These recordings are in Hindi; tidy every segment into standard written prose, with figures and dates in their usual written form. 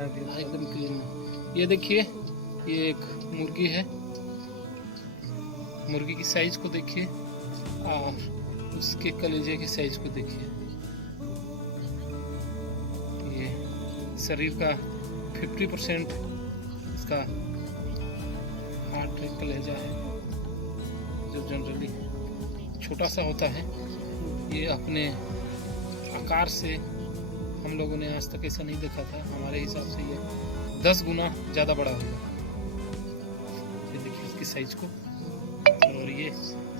एकदम क्लीन है। ये देखिए, ये एक मुर्गी है, मुर्गी की साइज को देखिए और उसके कलेजे की साइज को देखिए। ये शरीर का 50% इसका हार्ट कलेजा है, जो जनरली छोटा सा होता है। ये अपने आकार से हम लोगों ने आज तक ऐसा नहीं देखा था। हमारे हिसाब से ये 10 गुना ज़्यादा बड़ा होगा। ये देखिए इसकी साइज को, और ये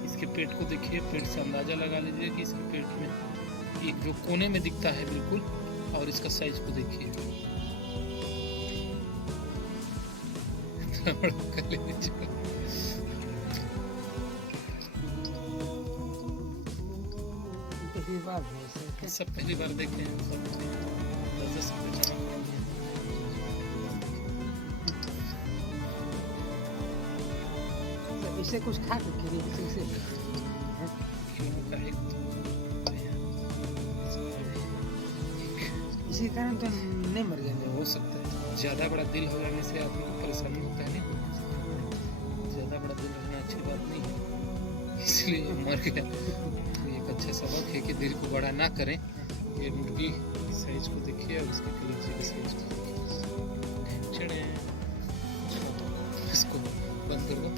इसके पेट को देखिए। पेट से अंदाज़ा लगा लीजिए कि इसके पेट में एक जो कोने में दिखता है बिल्कुल, और इसका साइज को देखिए। सब पहली बार देखे हैं, सब 10-10 रुपये जमा करेंगे। इसे कुछ खा के इसे इसी कारण तो नहीं मर गया। हो सकता है ज़्यादा बड़ा दिल हो जाने से आदमी को परेशानी होता है। नहीं, ज़्यादा बड़ा दिल होना अच्छी बात नहीं है, इसलिए मर गया। तो एक अच्छा सबक है कि दिल को बड़ा ना करें। ये मुर्गी साइज को देखिए और इसके कलेजे की साइज को देखिए। चढ़े इसको बंद कर दो।